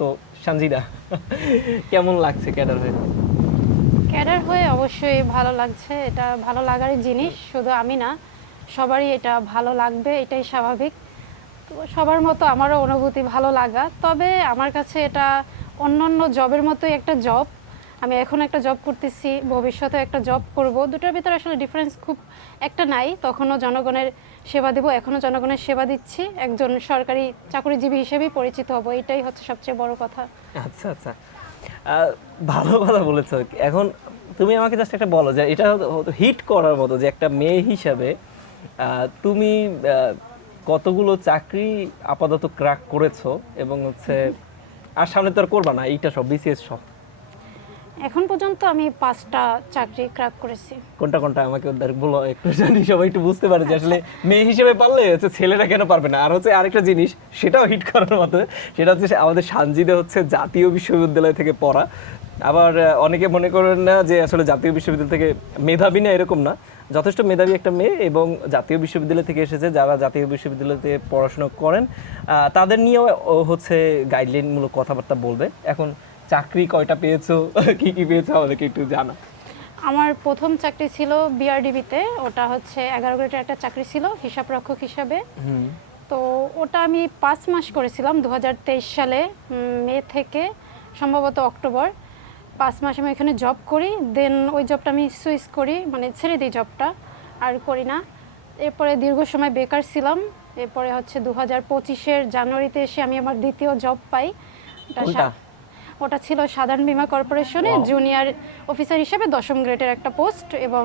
তো সানজিদা কেমন লাগছে ক্যাডার হয়ে? ক্যাডার হয়ে অবশ্যই ভালো লাগছে। এটা ভালো লাগারই জিনিস, শুধু আমি না, সবারই এটা ভালো লাগবে, এটাই স্বাভাবিক। তো সবার মতো আমারও অনুভূতি ভালো লাগা, তবে আমার কাছে এটা অন্যান্য জবের মতোই একটা জব। আমি এখন একটা জব করতেছি, ভবিষ্যতে একটা জব করব, দুটোর ভিতরে আসলে ডিফারেন্স খুব একটা নাই। তখনও জনগণের সেবা দেব, এখনও জনগণের সেবা দিচ্ছি, একজন সরকারি চাকরিজীবী হিসেবেই পরিচিত হব, এটাই হচ্ছে সবচেয়ে বড় কথা। আচ্ছা আচ্ছা, আহ, ভালো কথা বলেছো। এখন তুমি আমাকে জাস্ট একটা বলো যে এটা হিট করার মতো যে একটা মেয়ে হিসাবে তুমি কতগুলো চাকরি আপাতত ক্র্যাক করেছো, এবং হচ্ছে আর সামনে তো আর করবা না এইটা সব বিসিএস সব? এখন পর্যন্ত আমি 5টা চাকরি ক্র্যাক করেছি। কোনটা কোনটা আমাকে বলো একটু, জানি সবাই একটু বুঝতে পারে যে আসলে মেয়ে হিসেবে পারলে হচ্ছে ছেলেরা কেন পারবে না। আর হচ্ছে আরেকটা জিনিস, সেটাও হিট করার মতো, সেটা হচ্ছে আমাদের সানজিদা হচ্ছে জাতীয় বিশ্ববিদ্যালয় থেকে পড়া। আবার অনেকে মনে করেন না যে আসলে জাতীয় বিশ্ববিদ্যালয় থেকে মেধাবী না, এরকম না, যথেষ্ট মেধাবী একটা মেয়ে এবং জাতীয় বিশ্ববিদ্যালয় থেকে এসেছে। যারা জাতীয় বিশ্ববিদ্যালয়তে পড়াশোনা করেন তাদের নিয়েও ও হচ্ছে গাইডলাইনমূলক কথাবার্তা বলবে। এখন চাকরি কয়টা পেয়েছো, কি কি পেয়েছো আমাদেরকে একটু জানা। আমার প্রথম চাকরি ছিল বিআরডিবিতে, ওটা হচ্ছে 11 গ্রেডের একটা চাকরি ছিল হিসাবরক্ষক হিসাবে। তো ওটা আমি 5 মাস করেছিলাম 2023 সালে, মে থেকে সম্ভবত অক্টোবর। 5 মাস আমি এখানে জব করি, দেন ওই জবটা আমি সুইচ করি, মানে ছেড়ে দিই জবটা, আর করি না। এরপরে দীর্ঘ সময় বেকার ছিলাম। এরপরে হচ্ছে 2025-এর জানুয়ারিতে এসে আমি আমার দ্বিতীয় জব পাই। ওটা কোনটা? ওটা ছিল সাধারণ বীমা কর্পোরেশনে Wow. জুনিয়র অফিসার হিসেবে 10ম গ্রেডের একটা পোস্ট, এবং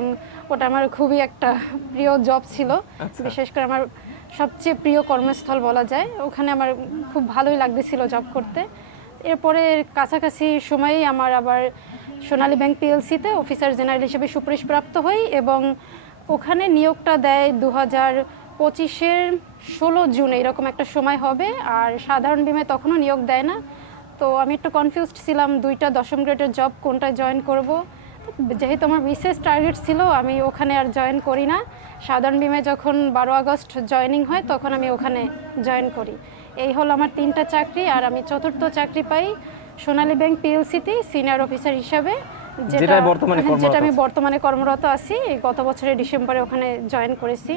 ওটা আমার খুবই একটা প্রিয় জব ছিল। আচ্ছা। বিশেষ করে আমার সবচেয়ে প্রিয় কর্মস্থল বলা যায়, ওখানে আমার খুব ভালোই লাগতেছিল জব করতে। এরপরে কাছাকাছি সময়েই আমার আবার সোনালী ব্যাংক পিএলসিতে অফিসার জেনারেল হিসেবে সুপারিশপ্রাপ্ত হই, এবং ওখানে নিয়োগটা দেয় 2025-এর 16 জুন, এরকম একটা সময় হবে। আর সাধারণ বীমায় তখনও নিয়োগ দেয় না। তো আমি একটু কনফিউজড ছিলাম 2টা 10ম গ্রেডের জব কোনটায় জয়েন করব। যেহেতু আমার বিশেষ টার্গেট ছিল, আমি ওখানে আর জয়েন করি না। সাধারণ বীমায় যখন 12 আগস্ট জয়েনিং হয় তখন আমি ওখানে জয়েন করি। এই হলো আমার 3টা চাকরি, আর আমি চতুর্থ চাকরি পাই সোনালী ব্যাংক পিএলসিতে সিনিয়র অফিসার হিসাবে, যেটা বর্তমানে যেটা কর্মরত আমি আছে। বর্তমানে কর্মরত আছি। এই গত বছরের ডিসেম্বরে ওখানে জয়েন করেছি।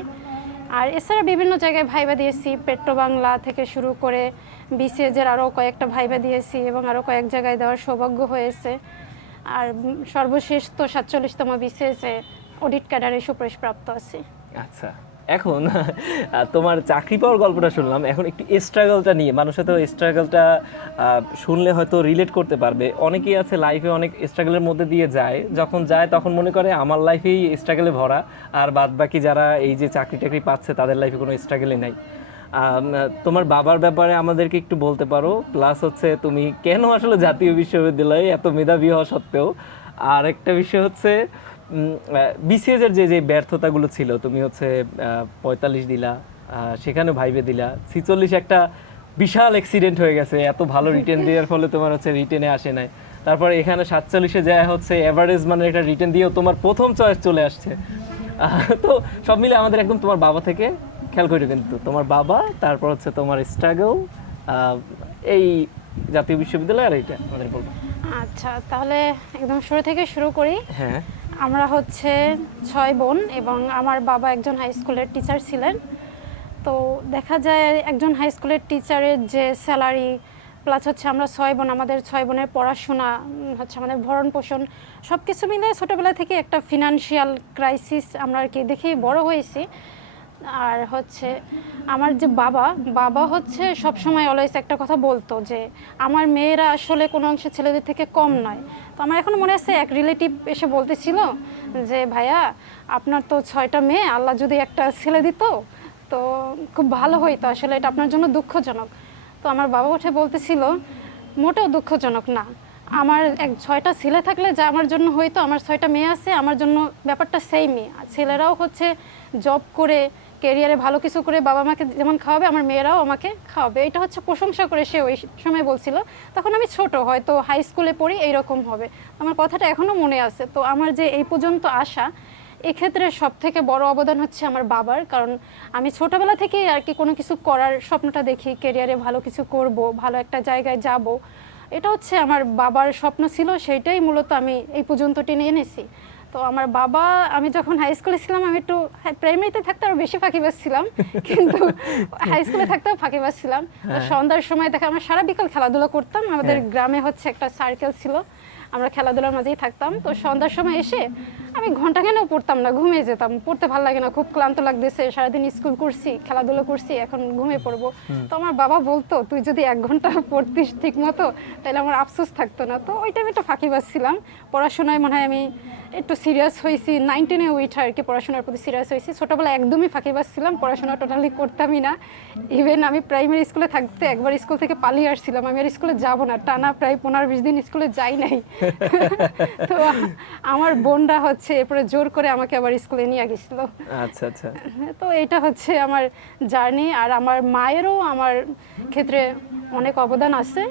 আর এছাড়া বিভিন্ন জায়গায় ভাইবা দিয়েছি, পেট্রো বাংলা থেকে শুরু করে বিসিএজের আরও কয়েকটা ভাইবা দিয়েছি, এবং আরও কয়েক জায়গায় দেওয়ার সৌভাগ্য হয়েছে। আর সর্বশেষ তো 47তম বিসিএসে অডিট ক্যাডারে সুপারিশপ্রাপ্ত আছি। আচ্ছা, এখন তোমার চাকরি পাওয়ার গল্পটা শুনলাম, এখন একটু স্ট্রাগলটা নিয়ে, মানুষের তো স্ট্রাগলটা শুনলে হয়তো রিলেট করতে পারবে। অনেকেই আছে লাইফে অনেক স্ট্রাগলের মধ্যে দিয়ে যায়, যখন যায় তখন মনে করে আমার লাইফেই স্ট্রাগলে ভরা, আর বাদ বাকি যারা এই যে চাকরি টাকরি পাচ্ছে তাদের লাইফে কোনো স্ট্রাগলই নাই। তোমার বাবার ব্যাপারে আমাদেরকে একটু বলতে পারো, প্লাস হচ্ছে তুমি কেন আসলে জাতীয় বিশ্ববিদ্যালয়ে এত মেধাবী হওয়া সত্ত্বেও। আর একটা বিষয় হচ্ছে বিসিএস এর যে যে ব্যর্থতাগুলো ছিল, তুমি হচ্ছে 45 দিলা, সেখানে ভাইবে দিলা 46, একটা বিশাল অ্যাক্সিডেন্ট হয়ে গেছে, এত ভালো রিটেন দেওয়ার ফলে তোমার হচ্ছে রিটেনে আসে নাই। তারপরে এখানে 47-এ যায় হচ্ছে এভারেজ মানে একটা রিটেন দিয়েও তোমার প্রথম চয়েস চলে আসছে। তো সব মিলে আমাদের একদম তোমার বাবা থেকে খেয়াল করি, কিন্তু তোমার বাবা, তারপর হচ্ছে তোমার স্ট্রাগল, এই জাতীয় বিশ্ববিদ্যালয়, আর এইটা আমাদের বলবো। আচ্ছা, তাহলে একদম শুরু থেকে শুরু করি। হ্যাঁ। আমরা হচ্ছে 6 বোন, এবং আমার বাবা একজন হাই স্কুলের টিচার ছিলেন। তো দেখা যায় একজন হাই স্কুলের টিচারের যে স্যালারি, প্লাস হচ্ছে আমরা 6 বোন, আমাদের 6 বোনের পড়াশোনা, হচ্ছে আমাদের ভরণ পোষণ, সব কিছু মিলে ছোটোবেলা থেকে একটা ফিনান্সিয়াল ক্রাইসিস আমরা আর কি দেখেই বড় হয়েছি। আর হচ্ছে আমার যে বাবা বাবা হচ্ছে সবসময় অলওয়েজ একটা কথা বলতো যে আমার মেয়েরা আসলে কোনো অংশে ছেলেদের থেকে কম নয়। তো আমার এখনও মনে আছে এক রিলেটিভ এসে বলতেছিল যে ভাইয়া, আপনার তো 6টা মেয়ে, আল্লাহ যদি একটা ছেলে দিত তো খুব ভালো হইতো, আসলে এটা আপনার জন্য দুঃখজনক। তো আমার বাবা উঠে বলতেছিল, মোটেও দুঃখজনক না, আমার 6টা ছেলে থাকলে যা আমার জন্য হইতো, আমার 6টা মেয়ে আছে, আমার জন্য ব্যাপারটা সেমই। ছেলেরাও হচ্ছে জব করে ক্যারিয়ারে ভালো কিছু করে বাবা মাকে যেমন খাওয়াবে, আমার মেয়েরাও আমাকে খাওয়াবে। এটা হচ্ছে প্রশংসা করে সে ওই সময় বলছিল। তখন আমি ছোট, হয়তো হাই স্কুলে পড়ি, এইরকম হবে। আমার কথাটা এখনও মনে আছে। তো আমার যে এই পর্যন্ত আসা, এক্ষেত্রে সব থেকে বড় অবদান হচ্ছে আমার বাবার, কারণ আমি ছোটবেলা থেকেই আর কি কোনো কিছু করার স্বপ্নটা দেখি, ক্যারিয়ারে ভালো কিছু করব, ভালো একটা জায়গায় যাব। এটা হচ্ছে আমার বাবার স্বপ্ন ছিল, সেইটাই মূলত আমি এই পর্যন্ত টেনে এনেছি। তো আমার বাবা, আমি যখন হাই স্কুলে ছিলাম আমি একটু প্রাইমারিতে থাকতে আরও বেশি ফাঁকিবাজ ছিলাম, কিন্তু হাই স্কুলে থাকতেও ফাঁকিবাজ ছিলাম। তো সন্ধ্যার সময় দেখা আমরা সারা বিকাল খেলাধুলা করতাম, আমাদের গ্রামে হচ্ছে একটা সার্কেল ছিল, আমরা খেলাধুলার মাঝেই থাকতাম। তো সন্ধ্যার সময় এসে আমি ঘন্টাখানেও পড়তাম না, ঘুমিয়ে যেতাম। পড়তে ভালো লাগে না, খুব ক্লান্ত লাগতেছে, সারাদিন স্কুল করছি, খেলাধুলা করছি, এখন ঘুমিয়ে পড়বো। তো আমার বাবা বলতো, তুই যদি 1 ঘন্টা পড়তিস ঠিক মতো তাহলে আমার আফসোস থাকতো না। তো ওই টাইমে একটু ফাঁকিবাজ ছিলাম। পড়াশোনায় মনে হয় আমি একটু সিরিয়াস হয়েছি, 9-10-এ উঠে আর কি পড়াশোনার প্রতি সিরিয়াস হয়েছি। ছোটোবেলায় একদমই ফাঁকিবাজ ছিলাম, পড়াশোনা টোটালি করতামই না। ইভেন আমি প্রাইমারি স্কুলে থাকতে একবার স্কুল থেকে পালিয়ে আসছিলাম, আমি আর স্কুলে যাব না, টানা প্রায় 15-20 দিন স্কুলে যাই নাই। তো আমার বোনরা হচ্ছে এরপরে জোর করে আমাকে আবার স্কুলে নিয়ে গেছিল। আচ্ছা আচ্ছা। তো এটা হচ্ছে আমার জার্নি। আর আমার মায়েরও আমার ক্ষেত্রে অনেক অবদান আছে।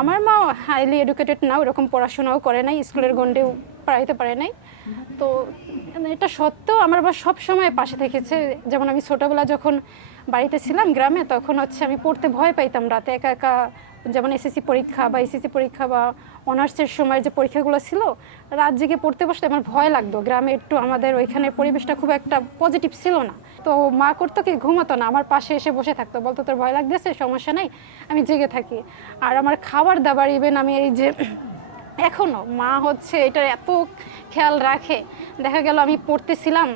আমার মা হাইলি এডুকেটেড না, ওরকম পড়াশোনাও করে নাই, স্কুলের গণ্ডেও পড়াইতে পারে নাই। তো এটা সত্ত্বেও আমার বাবা সব সময় পাশে থেকেছে। যেমন আমি ছোটোবেলা যখন বাড়িতে ছিলাম গ্রামে, তখন হচ্ছে আমি পড়তে ভয় পাইতাম রাতে একা একা। যেমন এসএসসি পরীক্ষা বা এসএসসি পরীক্ষা বা অনার্সের সময় যে পরীক্ষাগুলো ছিল, রাত জেগে পড়তে বসলে আমার ভয় লাগতো। গ্রামে একটু আমাদের ওইখানে পরিবেশটা খুব একটা পজিটিভ ছিল না। তো মা করতো কি, ঘুমাতো না, আমার পাশে এসে বসে থাকতো, বলতো তোর ভয় লাগতেছে, সমস্যা নেই, আমি জেগে থাকি। আর আমার খাবার দাবার, ইভেন আমি এই যে এখনও মা হচ্ছে এটার এত খেয়াল রাখে। দেখা গেল আমি পড়তেছিলাম,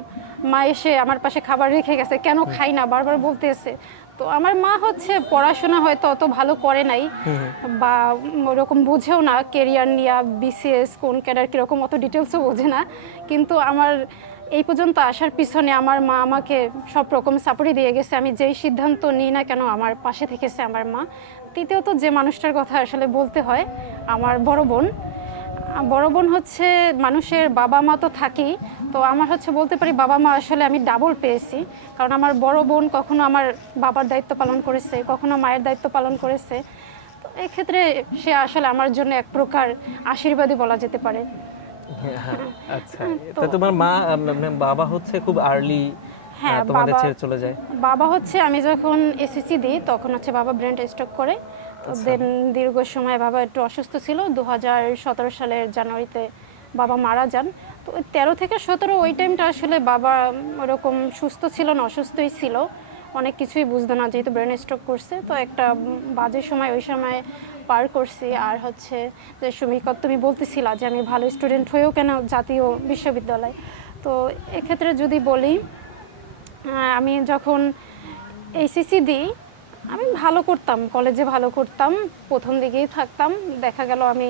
মা এসে আমার পাশে খাবার রেখে গেছে, কেন খাই না বারবার বলতেছে। তো আমার মা হচ্ছে পড়াশোনা হয়তো অত ভালো করে নাই বা ওরকম বুঝেও না, কেরিয়ার নিয়ে বিসিএস কোন ক্যাডার কীরকম অত ডিটেলসও বোঝে না। কিন্তু আমার এই পর্যন্ত আসার পিছনে আমার মা আমাকে সব রকম সাপোর্টই দিয়ে গেছে। আমি যেই সিদ্ধান্ত নিই না কেন আমার পাশে থেকেছে আমার মা। তৃতীয়ত যে মানুষটার কথা আসলে বলতে হয়, আমার বড় বোন। বড় বোন হচ্ছে মানুষের বাবা মা তো থাকেই, তো আমার হচ্ছে বলতে পারি বাবা মা আসলে আমি ডাবল পেয়েছি। কারণ আমার বড় বোন কখনো আমার বাবার দায়িত্ব পালন করেছে, কখনো মায়ের দায়িত্ব পালন করেছে। তো এক্ষেত্রে সে আসলে আমার জন্য এক প্রকার আশীর্বাদই বলা যেতে পারে। আচ্ছা, তো তোমার মা বাবা হচ্ছে খুব আর্লি তোমাদের ছেড়ে চলে যায়? বাবা হচ্ছে আমি যখন এসএসসি দিই তখন হচ্ছে বাবা ব্রেন স্ট্রোক করে। তো দেন দীর্ঘ সময় বাবা একটু অসুস্থ ছিল। 2017 সালের জানুয়ারিতে বাবা মারা যান। তো 13 থেকে 17 ওই টাইমটা আসলে বাবা ওরকম সুস্থ ছিল না, অসুস্থই ছিল, অনেক কিছুই বুঝতো না যেহেতু ব্রেন স্ট্রোক করছে। তো একটা বাজে সময় ওই সময় পার করছি। আর হচ্ছে যে সুমিকত তুমি বলতেছিলা যে আমি ভালো স্টুডেন্ট হয়েও কেন জাতীয় বিশ্ববিদ্যালয়, তো এক্ষেত্রে যদি বলি, আমি যখন এইচএসসি দিই আমি ভালো করতাম, কলেজে ভালো করতাম, প্রথম দিকেই থাকতাম। দেখা গেল আমি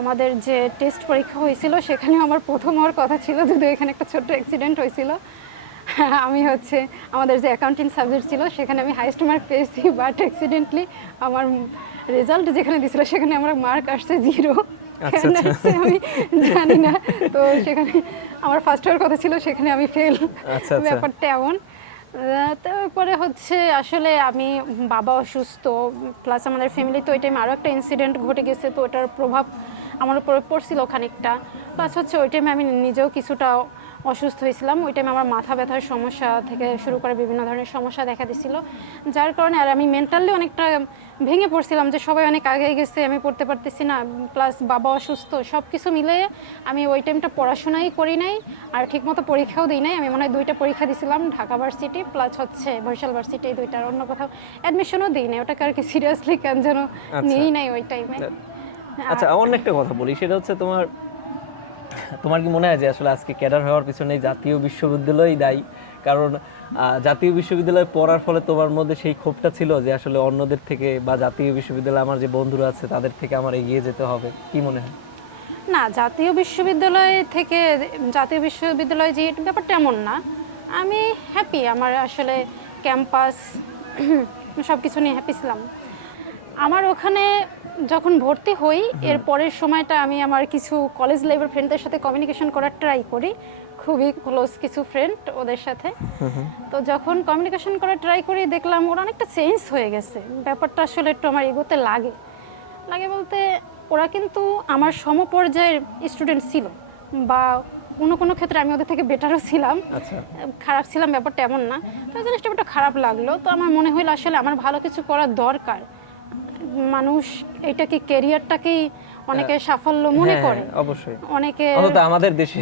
আমাদের যে টেস্ট পরীক্ষা হয়েছিল সেখানে আমার প্রথম হওয়ার কথা ছিল, যদিও এখানে একটা ছোট্ট অ্যাক্সিডেন্ট হয়েছিল। আমি হচ্ছে আমাদের যে অ্যাকাউন্টিং সাবজেক্ট ছিল সেখানে আমি হাইস্ট মার্ক পেয়েছি, বাট অ্যাক্সিডেন্টলি আমার রেজাল্ট যেখানে দিয়েছিল সেখানে আমার মার্ক আসছে 0। কেন আসছে আমি জানি না। তো সেখানে আমার ফার্স্ট হওয়ার কথা ছিল, সেখানে আমি ফেল। ব্যাপারটা এমন। তারপরে হচ্ছে আসলে আমি বাবা অসুস্থ, প্লাস আমাদের ফ্যামিলিতে ওই টাইমে আরও একটা ইনসিডেন্ট ঘটে গেছে, তো ওটার প্রভাব আমার উপরে পড়ছিল খানিকটা। প্লাস হচ্ছে ওই টাইমে আমি নিজেও কিছুটা অসুস্থ হয়েছিলাম। ওই টাইমে আমার মাথা ব্যথার সমস্যা থেকে শুরু করে বিভিন্ন ধরনের সমস্যা দেখা দিছিল, যার কারণে আর আমি মেন্টালি অনেকটা ভেঙে পড়ছিলাম যে সবাই অনেক আগে গেছে, আমি পড়তে পারতেছি না, প্লাস বাবা অসুস্থ, সব কিছু মিলে আমি ওই টাইমটা পড়াশোনাই করি নাই আর ঠিকমতো পরীক্ষাও দিই নাই। আমি মনে হয় 2টা পরীক্ষা দিয়েছিলাম, ঢাকা ভার্সিটি প্লাস হচ্ছে বরিশাল ভার্সিটি, এই 2টার অন্য কোথাও অ্যাডমিশনও দিই নাই। ওটাকে আর কি সিরিয়াসলি কেন যেন নিয়েই নাই ওই টাইমে। আচ্ছা, অন্য একটা কথা বলি, সেটা হচ্ছে তোমার কি মনে হয় যে আসলে আজকে ক্যাডার হওয়ার পিছনে জাতীয় বিশ্ববিদ্যালয়ই দায়ী? কারণ জাতীয় বিশ্ববিদ্যালয়ে পড়ার ফলে তোমার মধ্যে সেই ক্ষোভটা ছিল যে আসলে অন্যদের থেকে বা জাতীয় বিশ্ববিদ্যালয়ে আমার যে বন্ধুরা আছে তাদের থেকে আমার এগিয়ে যেতে হবে, কি মনে হয়? না, জাতীয় বিশ্ববিদ্যালয় যে ব্যাপারটা এমন না। আমি হ্যাপি, আমার আসলে ক্যাম্পাস সব কিছু নিয়ে হ্যাপি ছিলাম। আমার ওখানে যখন ভর্তি হই এর পরের সময়টা আমি আমার কিছু কলেজ লাইফের ফ্রেন্ডদের সাথে কমিউনিকেশন করার ট্রাই করি, খুবই ক্লোজ কিছু ফ্রেন্ড ওদের সাথে। তো যখন কমিউনিকেশন করার ট্রাই করি দেখলাম ওরা অনেকটা চেঞ্জ হয়ে গেছে। ব্যাপারটা আসলে একটু আমার ইগোতে লাগে বলতে, ওরা কিন্তু আমার সমপর্যায়ের স্টুডেন্ট ছিল বা কোনো কোনো ক্ষেত্রে আমি ওদের থেকে বেটারও ছিলাম, আচ্ছা খারাপ ছিলাম ব্যাপারটা এমন না। তো এই জিনিসটা একটু খারাপ লাগলো। তো আমার মনে হইলো আসলে আমার ভালো কিছু করার দরকার। মানুষ এটাকে ক্যারিয়ারটাকেই অনেকে সাফল্য মনে হ্যাঁ, করে, অবশ্যই অনেকে অন্তত আমাদের দেশে।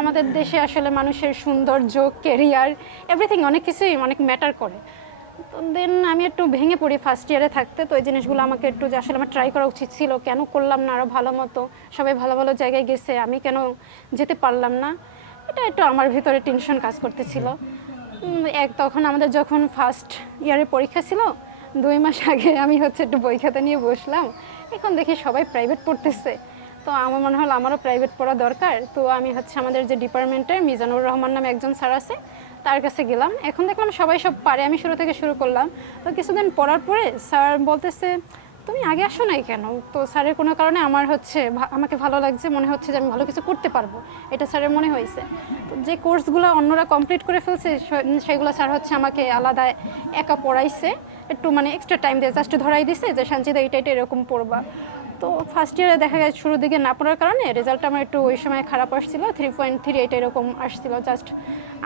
আমাদের দেশে আসলে মানুষের সৌন্দর্য, ক্যারিয়ার, এভরিথিং অনেক কিছুই অনেক ম্যাটার করে। তো দেন আমি একটু ভেঙে পড়ি ফার্স্ট ইয়ারে থাকতে। তো এই জিনিসগুলো আমাকে একটু যে আসলে আমার ট্রাই করা উচিত ছিল, কেন করলাম না আরও ভালো মতো, সবাই ভালো ভালো জায়গায় গেছে, আমি কেন যেতে পারলাম না, এটা একটু আমার ভিতরে টেনশন কাজ করতেছিল। তখন আমাদের যখন ফার্স্ট ইয়ারের পরীক্ষা ছিল, 2 মাস আগে আমি হচ্ছে একটু বই খাতা নিয়ে বসলাম, এখন দেখি সবাই প্রাইভেট পড়তেছে। তো আমার মনে হলো আমারও প্রাইভেট পড়া দরকার। তো আমি হচ্ছে আমাদের যে ডিপার্টমেন্টের মিজানুর রহমান নামে একজন স্যার আছে, তার কাছে গেলাম। এখন দেখলাম সবাই সব পারে, আমি শুরু থেকে শুরু করলাম। তো কিছুদিন পড়ার পরে স্যার বলতেছে, তুমি আগে আসো নাই কেন? তো স্যারের কোনো কারণে আমার হচ্ছে আমাকে ভালো লাগছে, মনে হচ্ছে যে আমি ভালো কিছু করতে পারবো, এটা স্যারের মনে হয়েছে। তো যে কোর্সগুলো অন্যরা কমপ্লিট করে ফেলছে সেগুলো স্যার হচ্ছে আমাকে আলাদা একা পড়াইছে, একটু মানে এক্সট্রা টাইম দিয়ে জাস্ট ধরাই দিছে যে সাঞ্চিদা এটা এরকম পড়বা। তো ফার্স্ট ইয়ারে দেখা গেছে শুরুর দিকে না পড়ার কারণে রেজাল্ট আমার একটু ওই সময় খারাপ আসছিল, 3.38 এরকম আসছিল। জাস্ট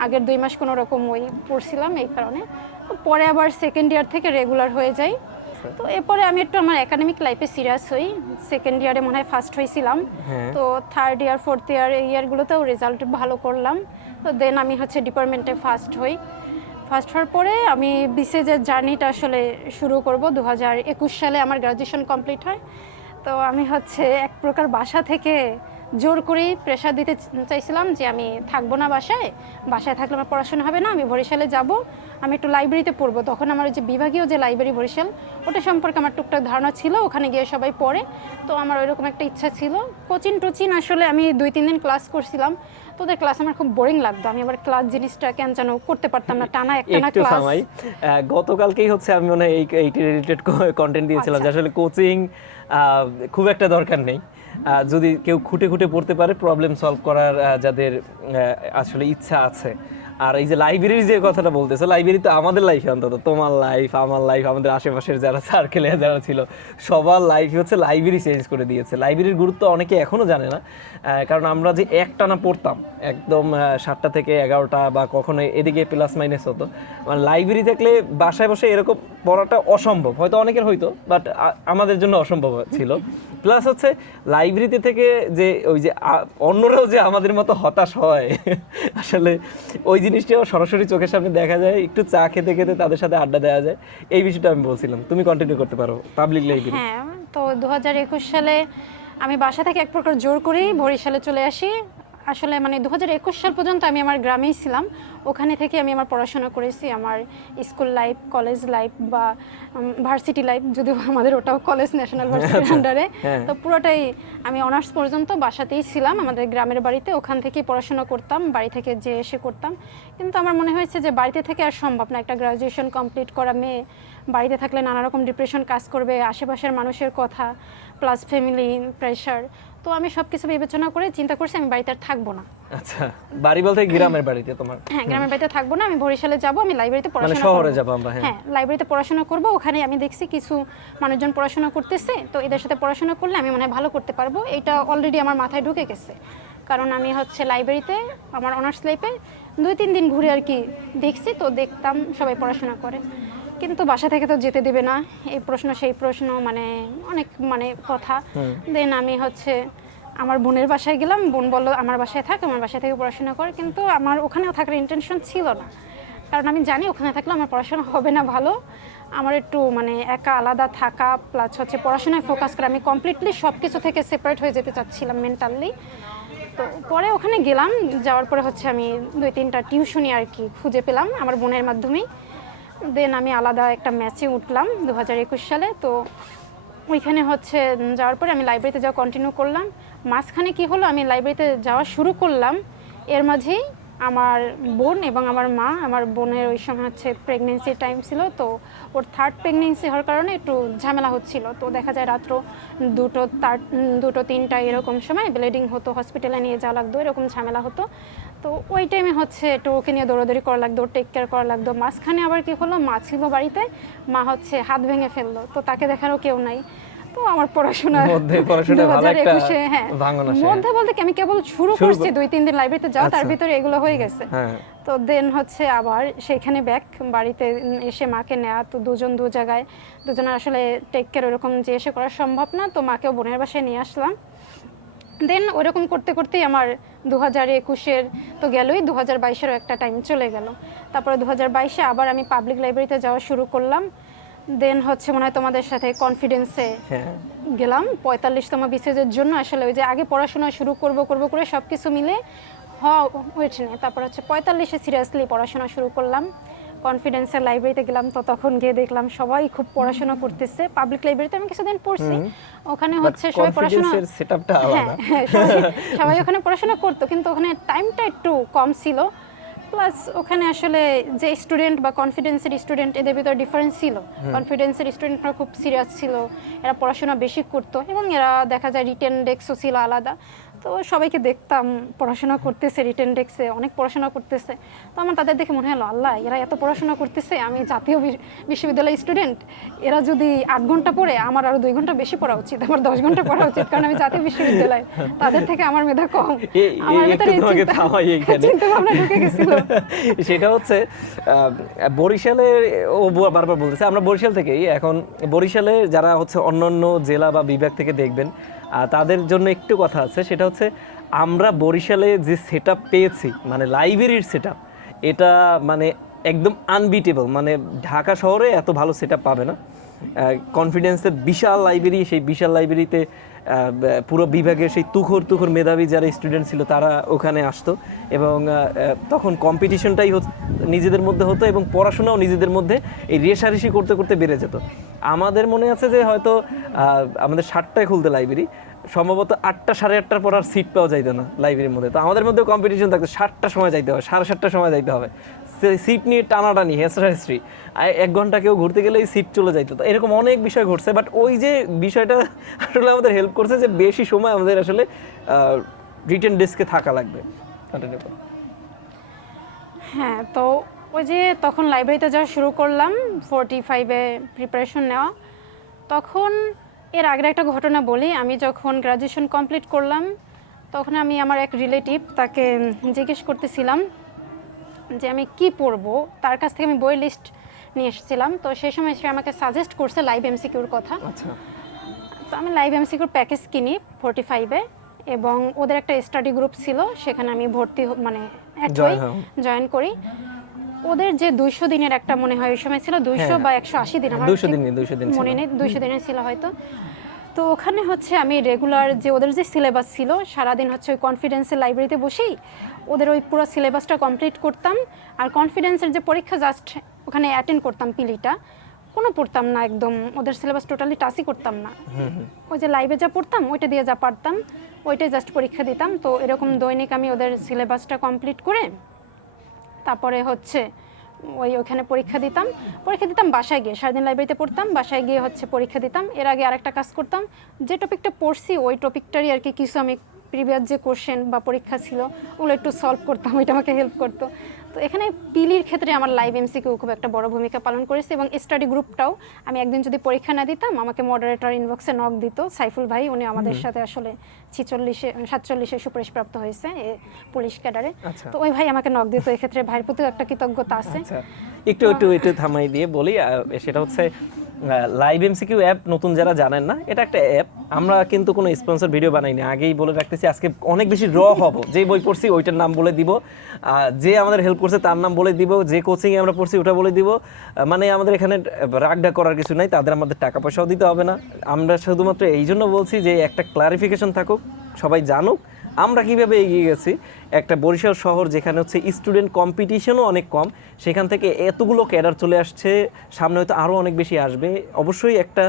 আগের 2 মাস কোনো রকম ওই পড়ছিলাম এই কারণে। তো পরে আবার সেকেন্ড ইয়ার থেকে রেগুলার হয়ে যাই। তো এরপরে আমি একটু আমার একাডেমিক লাইফে সিরিয়াস হই। সেকেন্ড ইয়ারে মনে হয় ফার্স্ট হয়েছিলাম। তো থার্ড ইয়ার, ফোর্থ ইয়ার, এই ইয়ারগুলোতেও রেজাল্ট ভালো করলাম। তো দেন আমি হচ্ছে ডিপার্টমেন্টে ফার্স্ট হই। ফার্স্ট হওয়ার পরে আমি বিসিএসের জার্নিটা আসলে শুরু করব। 2021 সালে আমার গ্রাজুয়েশন কমপ্লিট হয়। তো আমি হচ্ছে এক প্রকার বাসা থেকে জোর করেই প্রেশার দিতে চাইছিলাম যে আমি থাকবো না বাসায় থাকলে আমার পড়াশোনা হবে না, আমি বরিশালে যাব, আমি একটু লাইব্রেরিতে পড়বো। তখন আমার যে বিভাগীয় যে লাইব্রেরি বরিশাল, ওটা সম্পর্কে আমার টুকটাক ধারণা ছিল, ওখানে গিয়ে সবাই পড়ে। তো আমার ওইরকম একটা ইচ্ছা ছিল। কোচিং আসলে আমি 2-3 দিন ক্লাস করছিলাম। তো ওদের ক্লাস আমার খুব বোরিং লাগতো, আমি আবার ক্লাস জিনিসটা কেন যেন করতে পারতাম না, টানা একটানা ক্লাস। গতকালকেই হচ্ছে আমি মনে হয় এই রিলেটেড কন্টেন্ট দিয়েছিলাম যে আসলে কোচিং খুব একটা দরকার নেই, যদি কেউ খুঁটে খুঁটে পড়তে পারে, প্রবলেম সলভ করার যাদের আসলে ইচ্ছা আছে। আর এই যে লাইব্রেরির যে কথাটা বলতেছে, লাইব্রেরি তো আমাদের লাইফে, অন্তত তোমার লাইফ, আমার লাইফ, আমাদের আশেপাশের যারা সার্কেলে যারা ছিল সবার লাইফে হচ্ছে লাইব্রেরি চেঞ্জ করে দিয়েছে। লাইব্রেরির গুরুত্ব অনেকে এখনও জানে না, কারণ আমরা যে একটানা পড়তাম একদম 7টা থেকে 11টা বা কখনো এদিকে প্লাস মাইনাস হতো, মানে লাইব্রেরি থাকলে বাসায় বসে এরকম পড়াটা অসম্ভব, হয়তো অনেকের হয়তো, বাট আমাদের জন্য অসম্ভব ছিল। প্লাস হচ্ছে লাইব্রেরিতে থেকে যে ওই যে অন্যরাও যে আমাদের মতো হতাশ হয় আসলে ওই জিনিসটাও সরাসরি চোখের সামনে দেখা যায়, একটু চা খেতে খেতে তাদের সাথে আড্ডা দেওয়া যায়, এই বিষয়টা আমি বলছিলাম। তুমি কন্টিনিউ করতে পারো পাবলিক লাইব্রেরি। হ্যাঁ, তো 2021 সালে আমি বাসা থেকে এক প্রকার জোর করেই বরিশালে চলে আসি। আসলে মানে 2021 সাল পর্যন্ত আমি আমার গ্রামেই ছিলাম, ওখানে থেকে আমি আমার পড়াশোনা করেছি। আমার স্কুল লাইফ, কলেজ লাইফ বা ভার্সিটি লাইফ, যদিও আমাদের ওটাও কলেজ, ন্যাশনাল ভার্সিটির আন্ডারে। তো পুরোটাই আমি অনার্স পর্যন্ত বাসাতেই ছিলাম, আমাদের গ্রামের বাড়িতে। ওখান থেকেই পড়াশোনা করতাম, বাড়ি থেকে যে এসে করতাম। কিন্তু আমার মনে হয়েছে যে বাড়িতে থেকে আর সম্ভব না, একটা গ্রাজুয়েশন কমপ্লিট করা মেয়ে বাড়িতে থাকলে নানা রকম ডিপ্রেশন কাজ করবে, আশেপাশের মানুষের কথা প্লাস ফ্যামিলি প্রেশার। তো আমি সব কিছু বিবেচনা করে চিন্তা করছি আমি বাড়িতে আর থাকবো না। আচ্ছা, বাড়ি বলতে গ্রামের বাড়িতে তোমার? হ্যাঁ, গ্রামের বাড়িতে থাকবো না, আমি বরিশালে যাব, আমি লাইব্রেরিতে মানে পড়াশোনা শহরে করব। যাব আমরা? হ্যাঁ, লাইব্রেরিতে পড়াশোনা করব। ওখানে আমি দেখছি কিছু মানুষজন পড়াশোনা করতেছে, তো এদের সাথে পড়াশোনা করলে আমি মনে হয় ভালো করতে পারবো। এটা অলরেডি আমার মাথায় ঢুকে গেছে, কারণ আমি হচ্ছে লাইব্রেরিতে আমার অনার্স লাইফে 2-3 দিন ঘুরে আর কি দেখছি, তো দেখতাম সবাই পড়াশোনা করে। কিন্তু বাসা থেকে তো যেতে দেবে না, এই প্রশ্ন সেই প্রশ্ন, মানে অনেক মানে কথা। দেন আমি হচ্ছে আমার বোনের বাসায় গেলাম, বোন বললো আমার বাসায় থাক, আমার বাসায় থেকে পড়াশোনা কর। কিন্তু আমার ওখানেও থাকার ইন্টেনশন ছিল না, কারণ আমি জানি ওখানে থাকলে আমার পড়াশোনা হবে না ভালো। আমার একটু মানে একা আলাদা থাকা প্লাস হচ্ছে পড়াশোনায় ফোকাস করা, আমি কমপ্লিটলি সব কিছু থেকে সেপারেট হয়ে যেতে চাচ্ছিলাম মেন্টালি। তো পরে ওখানে গেলাম, যাওয়ার পরে হচ্ছে আমি 2-3টা টিউশনই আর কি খুঁজে পেলাম আমার বোনের মাধ্যমেই। দেন আমি আলাদা একটা ম্যাচে উঠলাম 2021 সালে। তো ওইখানে হচ্ছে যাওয়ার পরে আমি লাইব্রেরিতে যাওয়া কন্টিনিউ করলাম। মাঝখানে কি হলো, আমি লাইব্রেরিতে যাওয়া শুরু করলাম, এর মাঝেই আমার বোন এবং আমার মা, আমার বোনের ওই সময় হচ্ছে প্রেগনেন্সির টাইম ছিল, তো ওর থার্ড প্রেগনেন্সি হওয়ার কারণে একটু ঝামেলা হচ্ছিল। তো দেখা যায় রাত্র 2-3টা এরকম সময় ব্লিডিং হতো, হসপিটালে নিয়ে যাওয়া লাগতো, এরকম ঝামেলা হতো। তো ওই টাইমে হচ্ছে একটু ওকে নিয়ে দৌড়াদৌড়ি করা লাগতো, টেক কেয়ার করা লাগতো। মাঝখানে আবার কি হলো, মা ছিল বাড়িতে, মা হচ্ছে হাত ভেঙে ফেললো, তো তাকে দেখারও কেউ নাই। তো আমার পড়াশোনা মধ্যে পড়াশোনায় ভালো একটা 2021 হ্যাঁ ভাঙন আসে। মধ্যে বলতে কি আমি কেবল শুরু করছি 2-3 দিন লাইব্রেরিতে যাওয়া, তার আচ্ছা। ভিতরে এগুলো হয়ে গেছে। হ্যাঁ তো দেন হচ্ছে আবার সেখানে ব্যাক বাড়িতে এসে মাকে নেওয়া, তো দুজন দু জায়গায়, দুজনের আসলে টেক কেয়ার ওরকম যে এসে করা সম্ভব না, তো মাকেও বোনের বাসায় নিয়ে আসলাম। দেন ওরকম করতে করতেই আমার 2021-এর তো গেলই, 2022-এরও একটা টাইম চলে গেল। তারপরে 2022-এ আবার আমি পাবলিক লাইব্রেরিতে যাওয়া শুরু করলাম। দেন হচ্ছে মনে হয় তোমাদের সাথে কনফিডেন্সে হ্যাঁ গেলাম 45তম বিসিএসের জন্য। আসলে ওই যে আগে পড়াশোনা শুরু করব করে সব কিছু মিলে ওয়েট নেই, তারপর হচ্ছে 45-এ সিরিয়াসলি পড়াশোনা শুরু করলাম। কনফিডেন্সের লাইব্রেরিতে গেলাম, তো তখন গিয়ে দেখলাম সবাই খুব পড়াশোনা করতেছে। পাবলিক লাইব্রেরিতে আমি কিছুদিন পড়ছি, ওখানে হচ্ছে সবাই পড়াশোনা কনফিডেন্সের সেটআপটা আলাদা। হ্যাঁ সবাই ওখানে পড়াশোনা করতো, কিন্তু ওখানে টাইমটা একটু কম ছিল। প্লাস ওখানে আসলে যে স্টুডেন্ট বা কনফিডেন্সের স্টুডেন্ট এদের ভিতরে ডিফারেন্স ছিল। কনফিডেন্সের স্টুডেন্টরা খুব সিরিয়াস ছিল, এরা পড়াশোনা বেশি করতো এবং এরা দেখা যায় রিটেন ডেস্কও ছিল আলাদা। তো সবাইকে দেখতাম পড়াশোনা করতেছে, রিটেন ডেস্কে অনেক পড়াশোনা করতেছে। তো আমার তাদের দেখে মনে হলো আল্লাহ এরা এত পড়াশোনা করতেছে, আমি জাতীয় বিশ্ববিদ্যালয়ের স্টুডেন্ট, এরা যদি 8 ঘন্টা পড়ে আমার আরো 2 ঘন্টা বেশি পড়া উচিত, আমার 10 ঘন্টা পড়া উচিত, কারণ আমি জাতীয় বিশ্ববিদ্যালয়, তাদের থেকে আমার মেধা কম। আমার ভিতরে চিন্তা ভাবনা ঢুকে গেছিল। সেটা হচ্ছে বরিশালে, ও বারবার বলতেছে আমরা বরিশাল থেকেই। এখন বরিশালে যারা হচ্ছে অন্যান্য জেলা বা বিভাগ থেকে দেখবেন, তাদের জন্য একটু কথা আছে, সেটা হচ্ছে আমরা বরিশালে যে সেটআপ পেয়েছি, মানে লাইব্রেরির সেটআপ, এটা মানে একদম আনবিটেবল। মানে ঢাকা শহরে এত ভালো সেটআপ পাবে না। কনফিডেন্সের বিশাল লাইব্রেরি, সেই বিশাল লাইব্রেরিতে পুরো বিভাগের সেই তুখর মেধাবী যারা স্টুডেন্ট ছিল তারা ওখানে আসতো, এবং তখন কম্পিটিশনটাই নিজেদের মধ্যে হতো এবং পড়াশোনাও নিজেদের মধ্যে এই রেষারেষি করতে করতে বেড়ে যেত। আমাদের মনে আছে যে হয়তো আমাদের 7টায় খুলতে লাইব্রেরি, সম্ভবত 8টা 8:30 পর আর সিট পাওয়া যাইতো না লাইব্রেরির মধ্যে। তো আমাদের মধ্যে কম্পিটিশন থাকতো, 7টার সময় যাইতে হবে, 7:30টার সময় যাইতে হবে, সিট নিয়ে টানাটানি, হেসরাহেসরি, 1 ঘন্টা কেউ ঘুরতে গেলেই সিট চলে যাইতো। তো এরকম অনেক বিষয় ঘটছে, বাট ওই যে বিষয়টা আসলে আমাদের হেল্প করছে যে বেশি সময় আমাদের আসলে রিটেন ডেস্কে থাকা লাগবে। হ্যাঁ, তো ওই যে তখন লাইব্রেরিতে যাওয়া শুরু করলাম, 45-এ প্রিপারেশন নেওয়া। তখন এর আগের একটা ঘটনা বলি, আমি যখন গ্র্যাজুয়েশন কমপ্লিট করলাম তখন আমি আমার এক রিলেটিভ, তাকে জিজ্ঞেস করতেছিলাম যে আমি কি পড়বো, তার কাছ থেকে আমি বই লিস্ট নিয়ে এসেছিলাম। তো সেই সময় সে আমাকে সাজেস্ট করছে লাইভ এমসিকিউর কথা। আচ্ছা, তো আমি লাইভ এমসিকিউর প্যাকেজ কিনি 45-এ, এবং ওদের একটা স্টাডি গ্রুপ ছিল, সেখানে আমি ভর্তি মানে জয়েন করি। ওদের যে 200 দিনের একটা মনে হয় ওই সময় ছিল 200 বা 180 দিন, আমার 200 দিন মনে নেই, 200 দিনের ছিল হয়তো। তো ওখানে হচ্ছে আমি রেগুলার যে ওদের যে সিলেবাস ছিল, সারাদিন হচ্ছে ওই কনফিডেন্সের লাইব্রেরিতে বসেই ওদের ওই পুরো সিলেবাসটা কমপ্লিট করতাম। আর কনফিডেন্সের যে পরীক্ষা জাস্ট ওখানে অ্যাটেন্ড করতাম, পিলিটা কোনো পড়তাম না, একদম ওদের সিলেবাস টোটালি টাচই করতাম না। ওই যে লাইভে যা পড়তাম ওইটা দিয়ে যা পারতাম ওইটাই জাস্ট পরীক্ষা দিতাম। তো এরকম দৈনিক আমি ওদের সিলেবাসটা কমপ্লিট করে তারপরে হচ্ছে ওখানে পরীক্ষা দিতাম, বাসায় গিয়ে, সারাদিন লাইব্রেরিতে পড়তাম, বাসায় গিয়ে হচ্ছে পরীক্ষা দিতাম। এর আগে আরেকটা কাজ করতাম, যে টপিকটা পড়ছি ওই টপিকটারই আর কি কিছু আমি প্রিভিয়াস যে কোশ্চেন বা পরীক্ষা ছিল ওগুলো একটু সলভ করতাম, ওইটা আমাকে হেল্প করতো। তো এখানে পিলির ক্ষেত্রে আমার লাইভ এমসিকিউ খুব একটা বড় ভূমিকা পালন করেছে। এবং স্টাডি গ্রুপটাও আমি একদিন যদি পরীক্ষা না দিতাম, আমাকে মডারেটর ইনবক্সে নক দিত, সাইফুল ভাই, উনি আমাদের সাথে আসলে 47-এ সুপারিশপ্রাপ্ত হয়েছে পুলিশ ক্যাডারে। তো ওই ভাই আমাকে নক দিত, এক্ষেত্রে ভাইয়ের প্রতিও একটা কৃতজ্ঞতা আছে। একটু থামাই দিয়ে বলি, সেটা হচ্ছে লাইভ এমসিকিউ অ্যাপ, নতুন যারা জানেন না, এটা একটা অ্যাপ। আমরা কিন্তু কোনো স্পন্সর ভিডিও বানাইনি, আগেই বলে রাখতেছি। আজকে অনেক বেশি হব, যে বই পড়ছি ওইটার নাম বলে দিব, যে আমাদের হেল্প করছে তার নাম বলে দিব, যে কোচিংয়ে আমরা পড়ছি ওটা বলে দিব। মানে আমাদের এখানে রাগডা করার কিছু নাই, আমাদের টাকা পয়সাও দিতে হবে না। আমরা শুধুমাত্র এই জন্য বলছি যে একটা ক্লারিফিকেশন থাকুক, সবাই জানুক আমরা কিভাবে এগিয়ে গেছি। একটা বরিশাল শহর যেখানে হচ্ছে স্টুডেন্ট কম্পিটিশনও অনেক কম, সেখান থেকে এতগুলো ক্যাডার চলে আসছে, সামনে হয়তো আরও অনেক বেশি আসবে। অবশ্যই একটা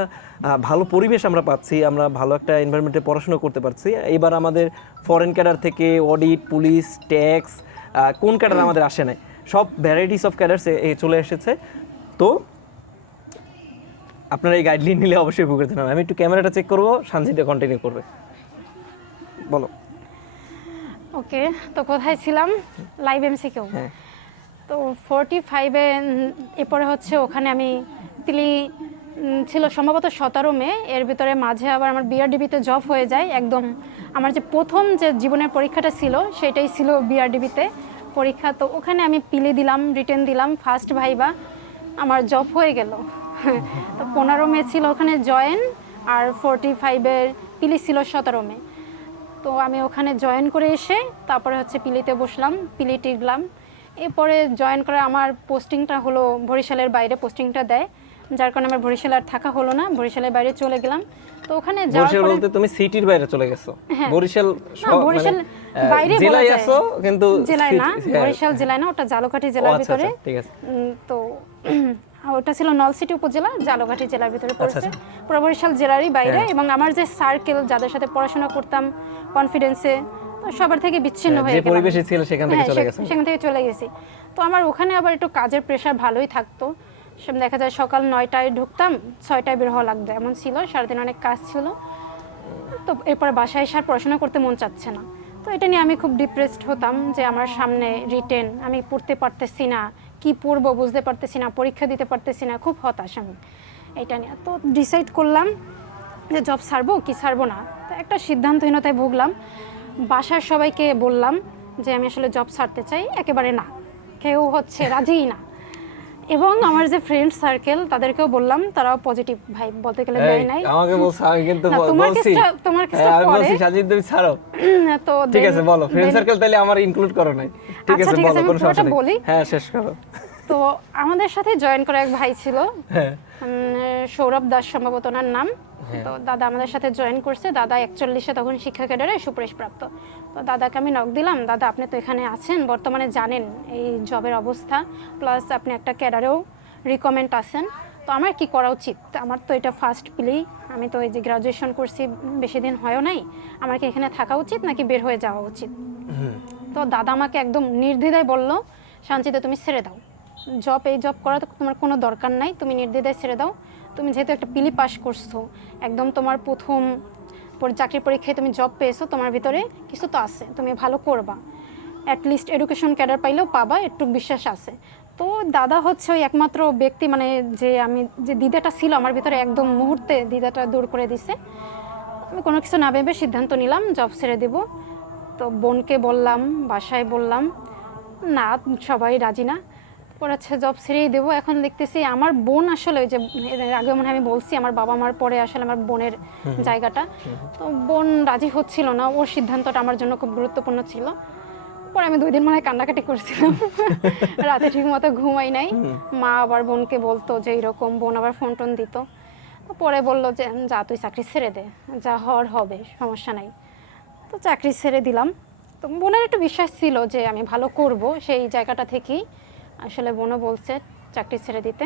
ভালো পরিবেশ আমরা পাচ্ছি, আমরা ভালো একটা এনভায়রনমেন্টে পড়াশোনা করতে পারছি। এবার আমাদের ফরেন ক্যাডার থেকে অডিট, পুলিশ, ট্যাক্স, কোন ক্যাডার আমাদের আসে নাই, সব ভ্যারাইটিস অফ ক্যাডার্স চলে এসেছে। তো আপনারা এই গাইডলাইন নিলে অবশ্যই উপকৃত হবেন। আমি একটু ক্যামেরাটা চেক করবো, সানজিদা কন্টিনিউ করবে, বলো। ওকে, তো কোথায় ছিলাম? Live MCQ. তো 45-এ এরপরে হচ্ছে ওখানে আমি ছিল সম্ভবত 17 মে। এর ভিতরে মাঝে আবার আমার বিআরডিবিতে জব হয়ে যায়। একদম আমার যে প্রথম যে জীবনের পরীক্ষাটা ছিল সেটাই ছিল বিআরডিবিতে পরীক্ষা। তো ওখানে আমি পিলি দিলাম, রিটেন দিলাম, ফার্স্ট ভাইবা, আমার জব হয়ে গেল। তো 15 মে ছিল ওখানে জয়েন, আর 45-এর পিলি ছিল 17 মে। তো আমি ওখানে জয়েন করে এসে তারপরে হচ্ছে পিলিতে বসলাম, পিলি টিকলাম। এরপরে জয়েন করে আমার পোস্টিংটা হলো বরিশালের বাইরে পোস্টিংটা দেয়, যার কারণে আমার বরিশালে আর থাকা হলো না, বরিশালের বাইরে চলে গেলাম। তো ওখানে যাওয়ার বরিশাল পরে বলতে তুমি সিটির বাইরে চলে গেছো? হ্যাঁ। বরিশাল বরিশাল বাইরে বলা জেলায় যায়। আছো কিন্তু জেলায় না, হ্যাঁ। বরিশাল জেলায় না, ওটা জালকাঠি ও, জেলার আচ্ছা, ভিতরে। আচ্ছা, ঠিক আছে। তো ওটা ছিল নলসিটি উপজেলা, জালকাঠি জেলার ভিতরে পড়ছে, আচ্ছা। পুরো বরিশাল জেলারই বাইরে। হ্যাঁ। এবং আমার যে সার্কেল, যাদের সাথে পড়াশোনা করতাম কনফিডেন্সে, তো সবার থেকে বিচ্ছিন্ন হয়ে যে গেলাম। পরিবেশে ছিল সেখান থেকে হ্যাঁ, চলে গেছো। সেখান থেকে চলে গেছি। তো আমার ওখানে আবার একটু কাজের প্রেশার ভালোই থাকতো। সব দেখা যায় সকাল 9টায় ঢুকতাম, 6টায় বের হওয়া লাগতো, এমন ছিল। সারাদিন অনেক কাজ ছিল। তো এরপর বাসায় এসে আর পড়াশোনা করতে মন চাচ্ছে না। তো এটা নিয়ে আমি খুব ডিপ্রেসড হতাম যে আমার সামনে রিটেন, আমি পড়তে পারতেছি না, কি পড়বো বুঝতে পারতেছি না, পরীক্ষা দিতে পারতেছি না, খুব হতাশ আমি এটা নিয়ে। তো ডিসাইড করলাম যে জব ছাড়বো কি ছাড়বো না। তো একটা সিদ্ধান্তহীনতায় ভুগলাম। বাসার সবাইকে বললাম যে আমি আসলে জব ছাড়তে চাই, একেবারে না, কেউ হচ্ছে রাজিই না। এবং আমার যে ফ্রেন্ড সার্কেল তাদেরকেও বললাম, তারাও পজিটিভ ভাইব বলতে গেলে দেয় নাই। আমাকে বলছো, আমি কিন্তু না, তোমার বলছি তোমার কেসটা আমি পরে। বলছি সাজিদ তুমি ছাড়ো। তো ঠিক আছে বলো, ফ্রেন্ড সার্কেল তাহলে আমার ইনক্লুড করো নাই। ঠিক আচ্ছা, আছে ঠিক আছে, বলো, আমি কোনো সমস্যা পুরোটা নেই। বলি। হ্যাঁ, শেষ করো। তো আমাদের সাথে জয়েন করা এক ভাই ছিল, হ্যাঁ, সৌরভ দাস সম্ভবত ওনার নাম। হ্যাঁ। তো দাদা আমাদের সাথে জয়েন করছে। দাদা 41-এ তখন শিক্ষা ক্যাডারে সুপারিশপ্রাপ্ত। তো দাদাকে আমি নক দিলাম, দাদা আপনি তো এখানে আছেন, বর্তমানে জানেন এই জবের অবস্থা, প্লাস আপনি একটা ক্যাডারেও রিকমেন্ড আছেন, তো আমার কি করা উচিত? আমার তো এটা ফার্স্ট পিলি, আমি তো এই যে গ্রাজুয়েশন করছি, বেশি দিন হয়ও নাই, আমার কি এখানে থাকা উচিত নাকি বের হয়ে যাওয়া উচিত? তো দাদা আমাকে একদম নির্দ্বিধায় বলল, শান্তিতে তুমি ছেড়ে দাও জব, এই জব করা তো তোমার কোনো দরকার নাই, তুমি নির্দ্বিধায় ছেড়ে দাও। তুমি যেহেতু একটা পিলি পাস করছো, একদম তোমার প্রথম চাকরির পরীক্ষায় তুমি জব পেয়েছো, তোমার ভিতরে কিছু তো আছে, তুমি ভালো করবা, অ্যাটলিস্ট এডুকেশন ক্যাডার পাইলেও পাবা, একটু বিশ্বাস আছে। তো দাদা হচ্ছে ওই একমাত্র ব্যক্তি, মানে যে আমি যে দ্বিধাটা ছিল আমার ভিতরে, একদম মুহূর্তে দ্বিধাটা দূর করে দিছে। আমি কোনো কিছু না ভেবে সিদ্ধান্ত নিলাম জব ছেড়ে দেব। তো বোনকে বললাম, বাসায় বললাম, না সবাই রাজি না, পরে হচ্ছে জব ছেড়েই দেবো। এখন দেখতেছি আমার বোন আসলে, ওই যে এর আগে মনে হয় আমি বলছি, আমার বাবা মার পরে আসলে আমার বোনের জায়গাটা, তো বোন রাজি হচ্ছিল না, ওর সিদ্ধান্তটা আমার জন্য খুব গুরুত্বপূর্ণ ছিল। পরে আমি 2 দিন মনে হয় কান্নাকাটি করছিলাম, রাতে ঠিক মতো ঘুমাই নাই। মা আবার বোনকে বলতো যে এইরকম, বোন আবার ফোন টোন দিত। পরে বললো যে যা তুই চাকরি ছেড়ে দে, যা হওয়ার হবে, সমস্যা নাই। তো চাকরি ছেড়ে দিলাম। তো বোনের একটু বিশ্বাস ছিল যে আমি ভালো করব, সেই জায়গাটা থেকেই আসলে বোনও বলছে চাকরি ছেড়ে দিতে।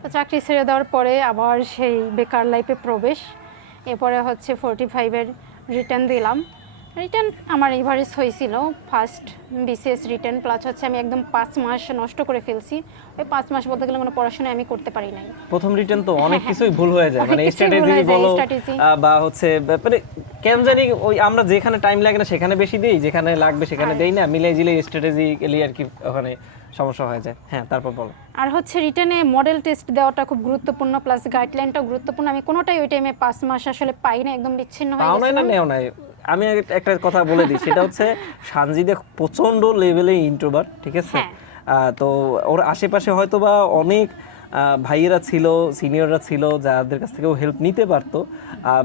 তো চাকরি ছেড়ে দেওয়ার পরে আবার সেই বেকার লাইফে প্রবেশ। এরপরে হচ্ছে 45-এর রিটার্ন দিলাম। রিটার্ন আমার এভারেজ হয়েছিল ফার্স্ট বিসিএস রিটার্ন, প্লাস হচ্ছে আমি একদম 5 মাস নষ্ট করে ফেলছি। ওই 5 মাস বলতে গেলে কোনো পড়াশোনা আমি করতে পারি নাই। প্রথম রিটার্ন তো অনেক কিছুই ভুল হয়ে যায়, অনেক মানে কিছুই ভুল স্ট্র্যাটেজি হয়ে যায়, বলো strategy। বা হচ্ছে মানে কেন জানি ওই আমরা যেখানে টাইম লাগে না সেখানে বেশি দেই, যেখানে লাগবে সেখানে দেই না, মিলাই জিলে স্ট্র্যাটেজিক্যালি আর কি ওখানে সমস্যা হয়ে যায়। হ্যাঁ, তারপর বলো। আর হচ্ছে রিটার্নে মডেল টেস্ট দেওয়াটা খুব গুরুত্বপূর্ণ, প্লাস গাইডলাইনটাও গুরুত্বপূর্ণ। আমি কোনোটাই ওই টাইমে 5 মাস আসলে পাই না, একদম বিচ্ছিন্ন হয়ে পাও নাই না গেছিলাম। নেও নাই। আমি একটা কথা বলে দিই, সেটা হচ্ছে সানজিদা প্রচন্ড লেভেলে ইন্ট্রোভার্ট, ঠিক আছে? হ্যাঁ। তো ওর আশেপাশে হয়তো বা অনেক ভাইয়েরা ছিল, সিনিয়ররা ছিল, যাদের কাছ থেকেও হেল্প নিতে পারতো,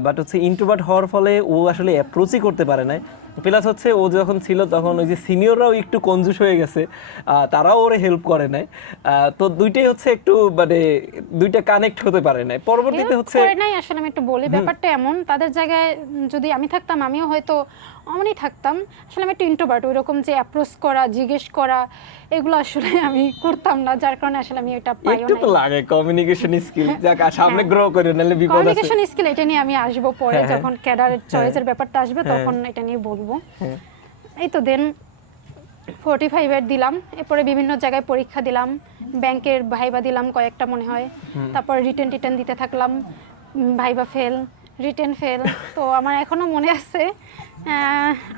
বাট হচ্ছে ইন্ট্রোভার্ট হওয়ার ফলে ও আসলে অ্যাপ্রোচই করতে পারে না। প্লাস হচ্ছে ও যখন ছিল তখন ওই যে সিনিয়ররাও একটু কনজুস হয়ে গেছে, তারাও ওরে হেল্প করে নাই। তো দুইটাই হচ্ছে একটু মানে দুইটা কানেক্ট হতে পারে নাই। পরবর্তীতে হচ্ছে করে নাই আসলে, আমি একটু বলি ব্যাপারটা এমন, তাদের জায়গায় যদি আমি থাকতাম আমিও হয়তো অমনই থাকতাম। আসলে আমি একটু ইন্ট্রোভার্ট, ওইরকম যে অ্যাপ্রোচ করা, জিজ্ঞেস করা, এগুলো আসলে আমি করতাম না, যার কারণে আসলে আমি এটা পাইও একটু তো না। লাগে কমিউনিকেশন স্কিল, যাক সামনে গ্রো করে, নাহলে বিপদ আছে। কমিউনিকেশন স্কিল এটা নিয়ে আমি আসবো পরে, হ্যাঁ, যখন ক্যাডারের চয়েসের ব্যাপারটা আসবে তখন এটা নিয়ে বলবো। এই তো দেন 45-এর দিলাম, এরপরে বিভিন্ন জায়গায় পরীক্ষা দিলাম, ব্যাংকের ভাইবা দিলাম কয়েকটা মনে হয়, তারপর রিটার্ন দিতে থাকলাম, ভাইবা ফেল, রিটেন ফেল। তো আমার এখনো মনে আছে,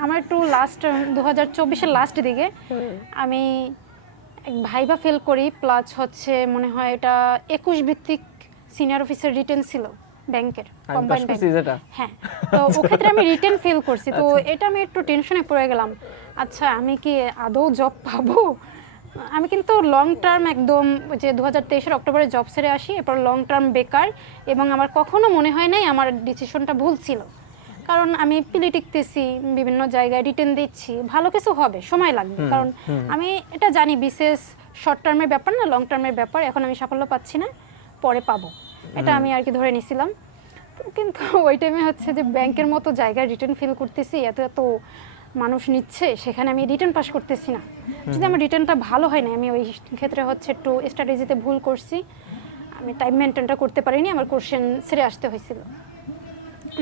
আমার একটু লাস্ট 2024-এর লাস্ট দিকে আমি ভাইবা ফেল করি, প্লাস হচ্ছে মনে হয় এটা 21 ভিত্তিক সিনিয়র অফিসার রিটেন ছিল ব্যাংকের, আমি পাস কোম্পানি করছি যেটা হ্যাঁ। তো ওক্ষেত্রে আমি রিটেন ফেল করছি, তো এটা আমি একটু টেনশনে পড়ে গেলাম, আচ্ছা আমি কি আদৌ জব পাবো। আমি কিন্তু লং টার্ম একদম যে 2023 অক্টোবরে জব ছেড়ে আসি, এরপর লং টার্ম বেকার, এবং আমার কখনো মনে হয় নাই আমার ডিসিশনটা ভুল ছিল, কারণ আমি পিলি টিকতেছি, বিভিন্ন জায়গায় রিটেন দিচ্ছি, ভালো কিছু হবে, সময় লাগবে, কারণ আমি এটা জানি বিশেষ শর্ট টার্মের ব্যাপার না, লং টার্মের ব্যাপার, এখন আমি সাফল্য পাচ্ছি না, পরে পাবো, এটা আমি আর কি ধরে নিছিলাম। কিন্তু ওই টাইমে হচ্ছে যে ব্যাংকের মতো জায়গায় রিটার্ন ফিল করতেছি, এত এত মানুষ নিচ্ছে, সেখানে আমি রিটার্ন পাস করতেছি না, যদি আমার রিটার্নটা ভালো হয় না, আমি ওই ক্ষেত্রে হচ্ছে একটু স্ট্র্যাটেজিতে ভুল করছি, আমি টাইম মেনটেনটা করতে পারিনি, আমার কোশ্চেন ছেড়ে আসতে হয়েছিল।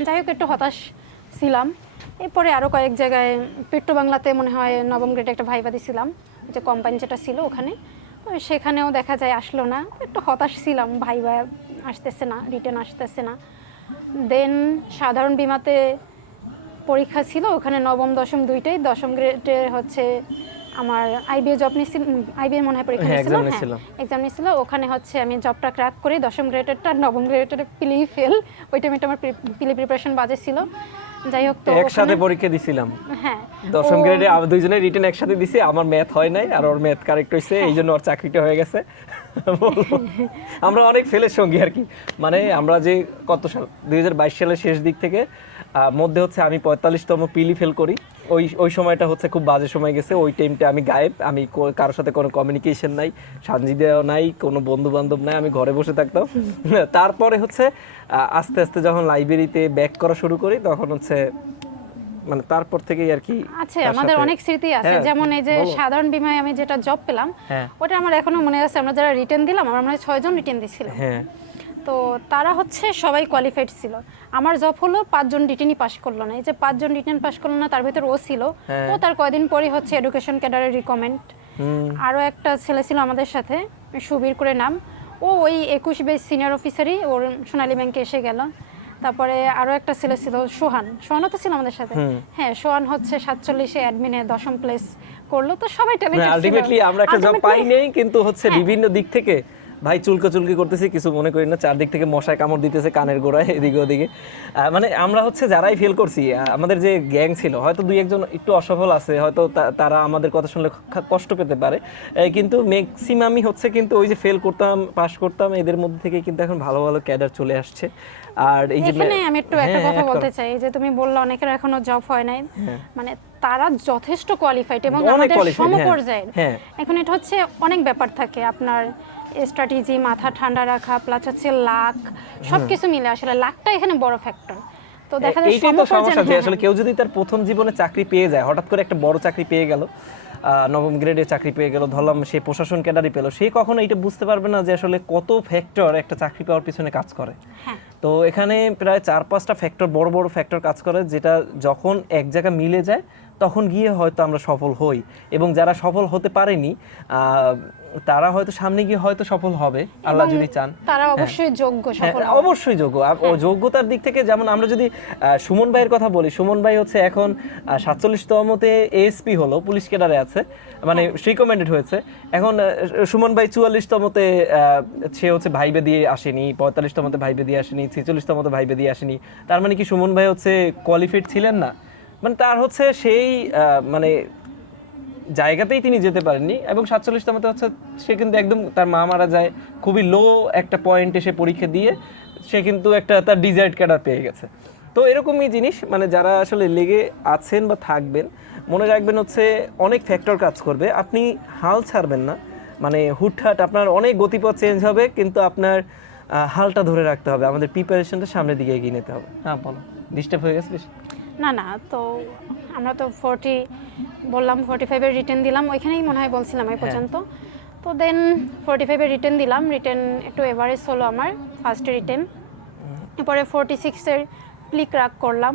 যাই হোক, একটু হতাশ ছিলাম। এরপরে আরও কয়েক জায়গায় পেট্রো বাংলাতে মনে হয় নবম গ্রেডে একটা ভাইবা দিছিলাম, যে কোম্পানি যেটা ছিল ওখানে, তো সেখানেও দেখা যায় আসলো না, একটু হতাশ ছিলাম, ভাইবা আসতেছে না, রিটার্ন আসতেছে না। দেন সাধারণ বীমাতে পরীক্ষা ছিল, ওখানে নবম দশম দুইটাই, দশম গ্রেডে হচ্ছে আমার আইবিএ জব নিয়েছিল, আইবিএ মনে হয় পরীক্ষা নিয়েছিল, এক্সাম নিয়েছিল, ওখানে হচ্ছে আমি জবটা ক্র্যাক করি, দশম গ্রেডেরটা, নবম গ্রেডের পিলি ফেল, ওই টাইমে আমার পিলি প্রিপারেশন বাজে ছিল। যাই হোক, তো একসাথে পরীক্ষা দিছিলাম, হ্যাঁ দশম গ্রেডে দুইজনে রিটেন একসাথে দিছি, আমার ম্যাথ হয় নাই আর ওর ম্যাথ কারেক্ট হয়েছে, এই জন্য ওর চাকরিটা হয়ে গেছে। আমরা অনেক ফেলের সঙ্গী আর কি, মানে আমরা যে কত সাল 2022 সালের শেষ দিক থেকে মধ্যে হচ্ছে আমি 45তম পিলি ফেল করি, ওই সময়টা হচ্ছে খুব বাজে সময় গেছে, ওই টাইমটা আমি গায়েব, আমি কারোর সাথে কোনো কমিউনিকেশন নাই, সানজিদাও নাই, কোনো বন্ধু বান্ধব নাই, আমি ঘরে বসে থাকতাম। তারপরে হচ্ছে আস্তে আস্তে যখন লাইব্রেরিতে ব্যাক করা শুরু করি, তখন হচ্ছে মানে তারপর থেকেই আর কি আছে আমাদের অনেক স্মৃতি আছে, যেমন এই যে সাধারণ বীমায় আমি যেটা জব পেলাম, ওটা আমার এখনো মনে আছে, আমরা যারা রিটেন দিলাম, আমরা মানে 6 জন রিটেন দিছিলাম, তো তারা হচ্ছে সবাই কোয়ালিফাইড ছিল, আমার জব হলো 5 জন রিটেনই পাস করলো না, এই যে 5 জন রিটেন পাস করলো না, তার ভিতর ও ছিল, ও তার কয়দিন পরই হচ্ছে এডুকেশন ক্যাডারের রিকমেন্ড। আরও একটা ছেলে ছিল আমাদের সাথে, সুবীর করে নাম, ও ওই 21 বেস সিনিয়র অফিসারই, ওর সোনালী ব্যাংকে এসে গেল। তারপরে আরো একটা ছেলে ছিল সোহানও তো ছিল আমাদের সাথে, হ্যাঁ সোহান হচ্ছে 47-এ অ্যাডমিনে 10ম প্লেস করলো, তো সবাই ট্যালেন্টেড ছিল। আলটিমেটলি আমরা একটা জব পাই নেই, কিন্তু হচ্ছে বিভিন্ন দিক থেকে ভাই চুলকি করতেছি, কিছু মনে করি না, চারদিক থেকে মশায় কামড় দিতেছে কানের গোড়ায়, এদিকে ওদিকে, মানে আমরা হচ্ছে যারাই ফেল করছি, আমাদের যে গ্যাং ছিল, হয়তো দুই একজন একটু অসফল আছে, হয়তো তারা আমাদের কথা শুনলে কষ্ট পেতে পারে, কিন্তু ম্যাক্সিমামই হচ্ছে কিন্তু ওই যে ফেল করতাম পাস করতাম, এদের মধ্যে থেকে কিন্তু এখন ভালো ভালো ক্যাডার চলে আসছে। আর এই যে এখানে আমি একটু একটা কথা বলতে চাই, যে তুমি বললে অনেকের এখনো জব হয় নাই, মানে তারা যথেষ্ট কোয়ালিফাইড এবং আমাদের সমপর্যায়ের, এখন এটা হচ্ছে অনেক ব্যাপার থাকে, আপনার স্ট্র্যাটেজি, মাথা ঠান্ডা রাখা, প্লাস হচ্ছে লাক, সবকিছু মিলে আসলে লাকটা এখানে বড় ফ্যাক্টর। তো দেখা যায় সমস্যা যে আসলে কেউ যদি তার প্রথম জীবনে চাকরি পেয়ে যায়, হঠাৎ করে একটা বড় চাকরি পেয়ে গেল, নবম গ্রেডে চাকরি পেয়ে গেল, ধরলাম সে প্রশাসন ক্যাডারই পেলো, সে কখনো এটা বুঝতে পারবে না যে আসলে কত ফ্যাক্টর একটা চাকরি পাওয়ার পিছনে কাজ করে। তো এখানে প্রায় 4-5টা ফ্যাক্টর, বড় বড় ফ্যাক্টর কাজ করে, যেটা যখন এক জায়গা মিলে যায় তখন গিয়ে হয়তো আমরা সফল হই, এবং যারা সফল হতে পারেনি তারা হয়তো সামনে গিয়ে হয়তো সফল হবে আল্লাহ যদি চান, তারা অবশ্যই যোগ্য, সফল অবশ্যই যোগ্য। যোগ্যতার দিক থেকে যেমন আমরা যদি সুমন ভাইয়ের কথা বলি, সুমন ভাই হচ্ছে এখন 47তমতে এএসপি হলো, পুলিশ ক্যাডারে আছে, মানে রিকমেন্ডেড হয়েছে। এখন সুমন ভাই 44তমতে সে হচ্ছে ভাইবে দিয়ে আসেনি, 45তমতে ভাইবে দিয়ে আসেনি, 46তমতে ভাইবে দিয়ে আসেনি, তার মানে কি সুমন ভাই হচ্ছে কোয়ালিফাইড ছিলেন না, মানে তার হচ্ছে সেই মানে জায়গাতেই তিনি যেতে পারেননি। এবং 47তমতে হচ্ছে সে কিন্তু একদম তার মা মারা যায়, খুবই লো একটা পয়েন্টে সে পরীক্ষা দিয়ে সে কিন্তু একটা তার ডিজায়ার্ড ক্যাডার পেয়ে গেছে। তো এরকমই জিনিস, মানে যারা আসলে লেগে আছেন বা থাকবেন, মনে রাখবেন হচ্ছে অনেক ফ্যাক্টর কাজ করবে, আপনি হাল ছাড়বেন না, মানে হুটহাট আপনার অনেক গতিপথ চেঞ্জ হবে, কিন্তু আপনার হালটা ধরে রাখতে হবে, আমাদের প্রিপারেশনটা সামনের দিকে এগিয়ে নিতে হবে। হ্যাঁ বলো, ডিস্টার্ব হয়ে গেছে বেশি? না, তো আমরা তো 40 বললাম, 45-এর রিটেন দিলাম, ওইখানেই মনে হয় বলছিলাম এই পর্যন্ত। তো দেন 45-এর রিটেন দিলাম, রিটেন একটু এভারেজ হলো আমার ফার্স্ট রিটেন, এরপরে 46-এর প্লি ক্র্যাক করলাম,